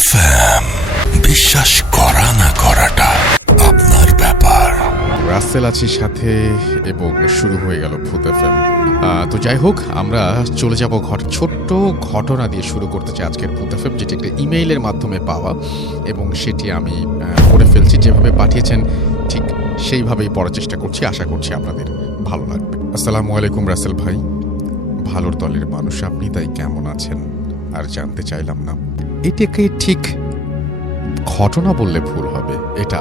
FM, বিশ্বাস করা না করাটা আপনার ব্যাপার। রাসেল আছি সাথে এবং শুরু হয়ে গেল ভূত এফএম। তো যাই হোক, আমরা চলে যাব ছোট্ট ঘটনা দিয়ে শুরু করতে চাই আজকের ভূত এফএম, যেটি একটা ইমেইলের মাধ্যমে পাওয়া এবং সেটি আমি পড়ে ফেলছি। যেভাবে পাঠিয়েছেন ঠিক সেইভাবেই পড়ার চেষ্টা করছি, আশা করছি আপনাদের ভালো লাগবে। আসসালামু আলাইকুম রাসেল ভাই, ভালোর দলের মানুষ আপনি, তাই কেমন আছেন আর জানতে চাইলাম না। এটাকে ঠিক ঘটনা বললে ভুল হবে, এটা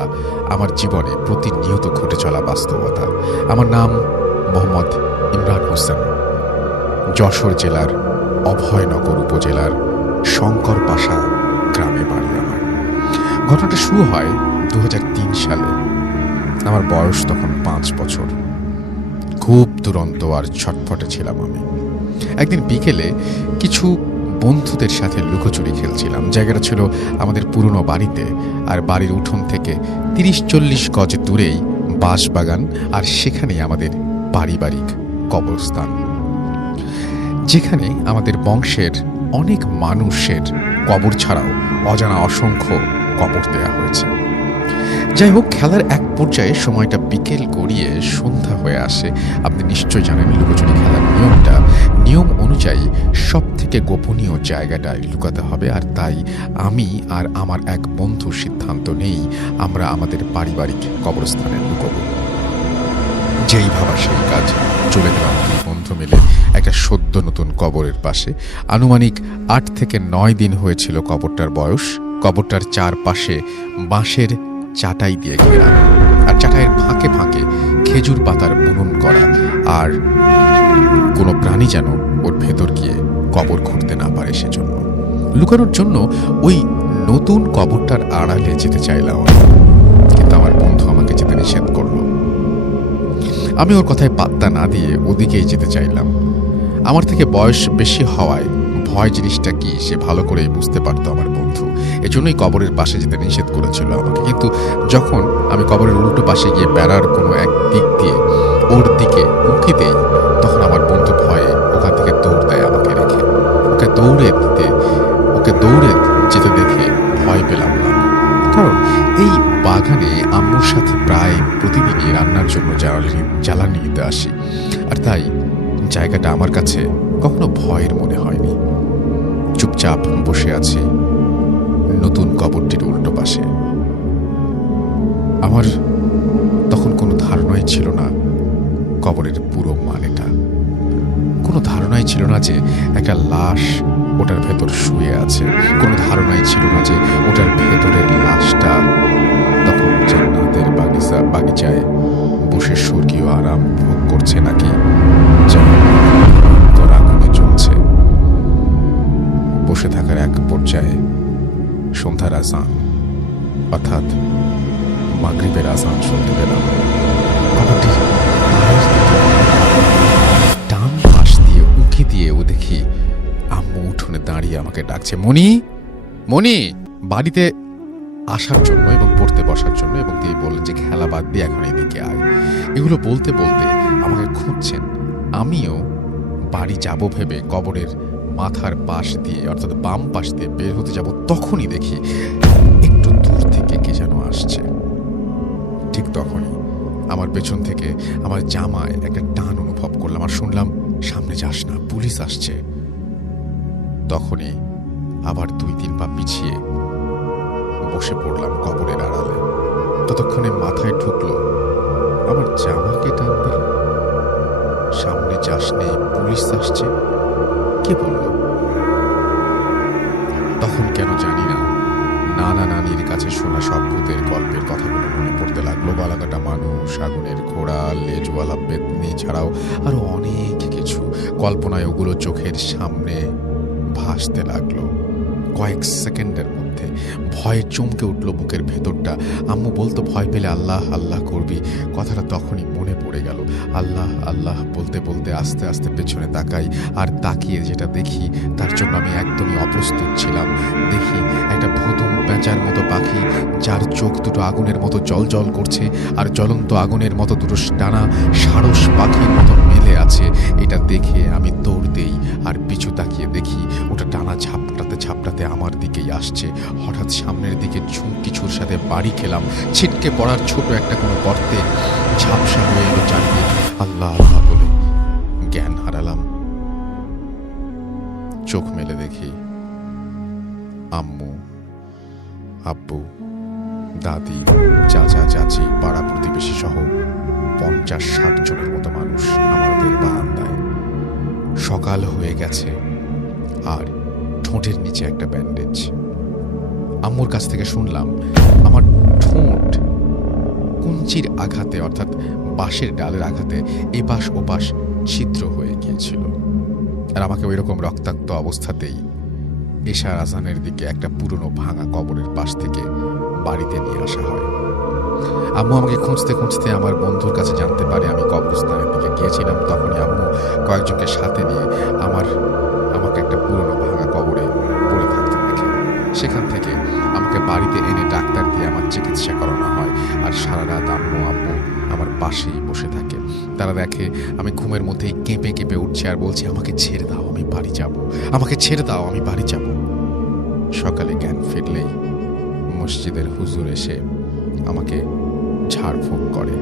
আমার জীবনে প্রতিনিয়ত ঘটে চলা বাস্তবতা। আমার নাম মোহাম্মদ ইমরান হোসেন, যশোর জেলার অভয়নগর উপজেলার শঙ্করপাশা গ্রামে বাড়ি আমার। ঘটনাটা শুরু হয় 2003 সালে। আমার বয়স তখন 5 বছর। খুব দুরন্ত আর ছটফটে ছিলাম আমি। একদিন বিকেলে কিছু বন্ধুদের সাথে লুকোচুরি খেলছিলাম। জায়গাটা ছিল আমাদের পুরনো বাড়িতে, আর বাড়ির উঠোন থেকে 30-40 গজ দূরেই বাঁশবাগান, আর সেখানেই আমাদের পারিবারিক কবরস্থান, যেখানে আমাদের বংশের অনেক মানুষের কবর ছাড়াও অজানা অসংখ্য কবর দেয়া হয়েছে। যাই হোক, খেলার এক পর্যায়ে সময়টা বিকেল গড়িয়ে সন্ধ্যা হয়ে আসে। আপনি নিশ্চয় জানেন লুকোচুরি খেলার নিয়ম অনুযায়ী সব থেকে গোপনীয় জায়গাটায় লুকাতে হবে। আর তাই আমি আর আমার এক বন্ধু সিদ্ধান্ত নেই আমরা আমাদের পারিবারিক কবরস্থানে লুকোব। যেই ভাবা সেই কাজ, চলে গেলাম দুই বন্ধু মিলে একটা সদ্য নতুন কবরের পাশে। আনুমানিক 8 থেকে 9 দিন হয়েছিল কবরটার বয়স। কবরটার চারপাশে বাঁশের চাটাই দিয়ে ঘেরা, আর চাটাইয়ের ফাঁকে ফাঁকে খেজুর পাতার বুনন করা, আর কোনো প্রাণী যেন ওর ভেতর গিয়ে কবর খুঁড়তে না পারে সেজন্য। লুকানোর জন্য ওই নতুন কবরটার আড়ালে যেতে চাইলাম, কিন্তু আমার বন্ধু আমাকে যেতে নিষেধ করলো। আমি ওর কথায় পাত্তা না দিয়ে ওদিকেই যেতে চাইলাম। আমার থেকে বয়স বেশি হওয়ায় ভয় জিনিসটা কি সে ভালো করেই বুঝতে পারতো আমার বন্ধু, এজন্যই কবরের পাশে যেতে নিষেধ করেছিল আমাকে। কিন্তু যখন আমি কবরের উল্টো পাশে গিয়ে বেড়ার কোনো এক দিক দিয়ে ওর দিকে উঁকি দেই, তখন আমার বন্ধু ভয়ে ওখান থেকে দৌড় দেয় আমাকে রেখে। ওকে দৌড়ে যেতে দেখে ভয় পেলাম না, কারণ এই বাগানে আম্মুর সাথে প্রায় প্রতিদিনই রান্নার জন্য জ্বালানি নিতে আসি, আর তাই জায়গাটা আমার কাছে কখনো ভয়ের মনে হয়নি। চুপচাপ বসে আছি নতুন কবরটির উল্টো পাশে। আমার তখন কোনো ধারণাই ছিল না কবরের পুরো মানেটা। কোনো ধারণাই ছিল না যে একটা লাশ ওটার ভেতর শুয়ে আছে। কোনো ধারণাই ছিল না যে ওটার ভেতরের লাশটা তখন জান্নাতের বাগিচায় বসে স্বর্গীয় আরাম ভোগ করছে, নাকি আগুনে চলছে। বসে থাকার এক পর্যায়ে সন্ধ্যার আজান, অর্থাৎ মাগরিবের আজান শুনতে পেলাম। ডান পাশ দিয়ে উঁকি দিয়েও দেখি আম্মু উঠোনে দাঁড়িয়ে আমাকে ডাকছে, মনি মনি, বাড়িতে আসার জন্য এবং পড়তে বসার জন্য, এবং তিনি বললেন যে খেলা বাদ দিয়ে এখন এদিকে আয়। এগুলো বলতে বলতে আমাকে খুঁজছেন। আমিও বাড়ি যাব ভেবে কবরের মাথার পাশ দিয়ে, অর্থাৎ বাম পাশ দিয়ে বের হতে যাব, তখনই দেখি একটু দূর থেকে কে যেন আসছে। ঠিক তখনই আমার পেছন থেকে আমার জামায় একটা টান অনুভব করলাম, আর শুনলাম, সামনে যাস না, পুলিশ আসছে। তখনই আবার 2-3 পা পিছিয়ে বসে পড়লাম কবরের আড়ালে। ততক্ষণে মাথায় ঢুকলো, আমার জামাকে টান দিল। সামনে যাস নেই, পুলিশ আসছে, কে বলল? তখন কেন জানি না নানা নানির কাছে শোনা সব ভূতের গল্পের কথাগুলো মনে পড়তে লাগলো। গলাকাটা মানুষ, আগুনের ঘোড়া, লেজওয়ালা পেতনি ছাড়াও আরো অনেক কিছু কল্পনায় ওগুলো চোখের সামনে ভাসতে লাগলো। কয়েক সেকেন্ডের মধ্যে ভয়ে চমকে উঠলো বুকের ভেতরটা। আম্মু বলতো, ভয় পেলে আল্লাহ আল্লাহ করবি। কথাটা তখনই মনে পড়ে গেল। আল্লাহ আল্লাহ বলতে বলতে আস্তে আস্তে পেছনে তাকাই, আর তাকিয়ে যেটা দেখি তার জন্য আমি একদমই অপ্রস্তুত ছিলাম। দেখি একটা ভুতুম পেঁচার মতো পাখি যার চোখ দুটো আগুনের মতো জ্বলজ্বল করছে আর জ্বলন্ত আগুনের মতো দুটো টানা সারস পাখির মতো মেলে আছে। এটা দেখে আমি দৌড় দেই আর পিছু তাকিয়ে দেখি ওটা টানা ঝাপটাতে ঝাপটাতে আমার দিকেই আসছে। হঠাৎ সামনের দিকে কিছুর সাথে বাড়ি খেলাম, ছিটকে পড়ার ছোট একটা কোনো গর্তে ঝাপসা হয়ে এলো চারদিক। আল্লাহ আল্লাহ বলে জ্ঞান হারালাম। চোখ মেলে দেখি আম্মু, আব্বু, দাদি, চাচা, চাচি, পাড়া প্রতিবেশী সহ 50-60 জনের মতো মানুষ আমাদের বারান্দায়। সকাল হয়ে গেছে আর ঠোঁটের নিচে একটা ব্যান্ডেজ। আম্মুর কাছ থেকে শুনলাম আমার ঠোঁট কুঞ্চির আঘাতে অর্থাৎ বাঁশের ডালের আঘাতে এপাশ ওপাশ ছিদ্র হয়ে গিয়েছিল। আর আমাকে ওই রকম রক্তাক্ত অবস্থাতেই এশার আজানের দিকে একটা পুরনো ভাঙা কবরের পাশ থেকে বাড়িতে নিয়ে আসা হয়। আম্মু আমাকে খুঁজতে খুঁজতে আমার বন্ধুর কাছে জানতে পারে আমি কবরস্থানের দিকে গিয়েছিলাম। তখনই আম্মু কয়েকজনকে সাথে নিয়ে আমাকে একটা পুরনো ভাঙা কবরে পড়ে থাকতে দেখে। সেখান থেকে আমাকে বাড়িতে এনে ডাক্তার দিয়ে আমার চিকিৎসা করানো হয়। আর সারা রাত আম্মু আব্বু আমার পাশেই বসে থাকে। তারা দেখে আমি ঘুমের মধ্যেই কেঁপে কেঁপে উঠছে আর বলছে আমাকে ছেড়ে দাও, আমি বাড়ি যাব, আমাকে ছেড়ে দাও, আমি বাড়ি যাব। সকালে জ্ঞান ফিরলেই মসজিদের হুজুর এসে আমাকে ঝাড়ফুঁক করে।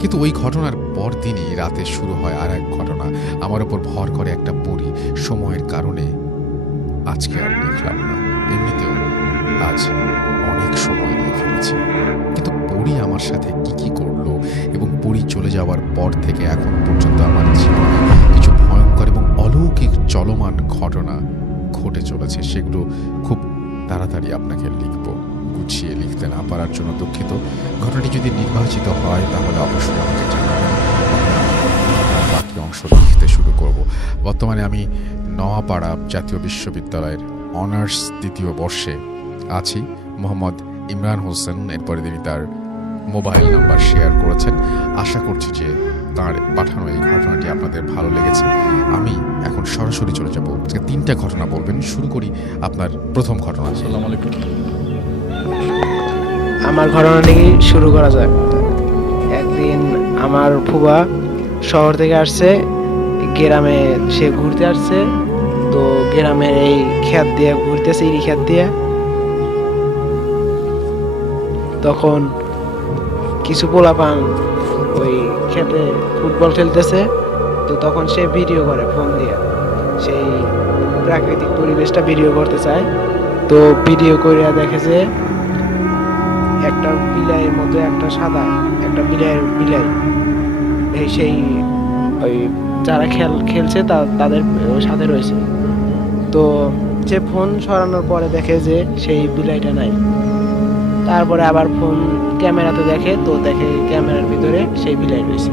কিন্তু ওই ঘটনার পর দিনই রাতে শুরু হয় আর এক ঘটনা। আমার ওপর ভর করে একটা পরী। সময়ের কারণে আজকে আর লিখলাম না, এমনিতেও আজ অনেক সময় নিয়ে ফেলেছি। কিন্তু পরী আমার সাথে কি কি করলো এবং পরী চলে যাওয়ার পর থেকে এখন পর্যন্ত আমার জীবনে কিছু ভয়ঙ্কর এবং অলৌকিক চলমান ঘটনা ঘটে চলেছে, সেগুলো খুব তাড়াতাড়ি আপনাকে লিখব। গুছিয়ে লিখতে না পারার জন্য দুঃখিত। ঘটনাটি যদি নির্বাচিত হয় তাহলে অবশ্যই আমাকে জানাবেন, বাকি অংশ লিখতে শুরু করব। বর্তমানে আমি নোয়াপাড়া জাতীয় বিশ্ববিদ্যালয়ের অনার্স 2য় বর্ষে আছি। মোহাম্মদ ইমরান হোসেন এরপরে তিনি তার মোবাইল নাম্বার শেয়ার করেছেন। আশা করছি যে তার পাঠানো এই ঘটনাটি আপনাদের ভালো লেগেছে। আমি এখন সরাসরি চলে যাব। আজকে 3টা ঘটনা বলবেন। শুরু করি আপনার প্রথম ঘটনা। আসসালামু আলাইকুম। আমার ঘটনাটি শুরু করা যাক। একদিন আমার ফুবা শহর থেকে আসছে, গ্রামে সে ঘুরতে আসছে। তো গ্রামের এই ক্ষেত দিয়ে ঘুরতেছে, ইরি ক্ষেত দিয়ে। তখন কিছু পোলাপান ওই ক্ষেতে ফুটবল খেলতেছে। তো তখন সে ভিডিও করে ফোন দিয়ে, সেই প্রাকৃতিক পরিবেশটা ভিডিও করতে চায়। তো ভিডিও করে দেখে যে একটা বিলাইয়ের মতো একটা সাদা একটা বিলাই এই সেই ওই যারা খেলছে তাদের সাথে রয়েছে। তো সে ফোন সরানোর পরে দেখে যে সেই বিলাইটা নাই। তারপরে আবার ফোন ক্যামেরাতে দেখে, তো দেখে ক্যামেরার ভিতরে সেই বিলাই রয়েছে।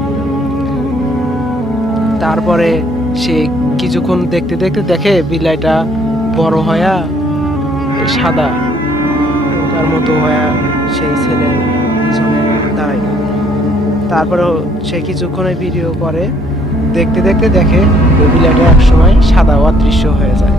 তারপরে সে কিছুক্ষণ দেখতে দেখতে দেখে বিলাইটা বড় হয়া সাদা তার মতো হয়া সেই ছেলের পিছনে দাঁড়ায়। তারপরেও সে কিছুক্ষণ ভিডিও করে, দেখতে দেখতে দেখে ওই বিলাইটা একসময় সাদা অদৃশ্য হয়ে যায়।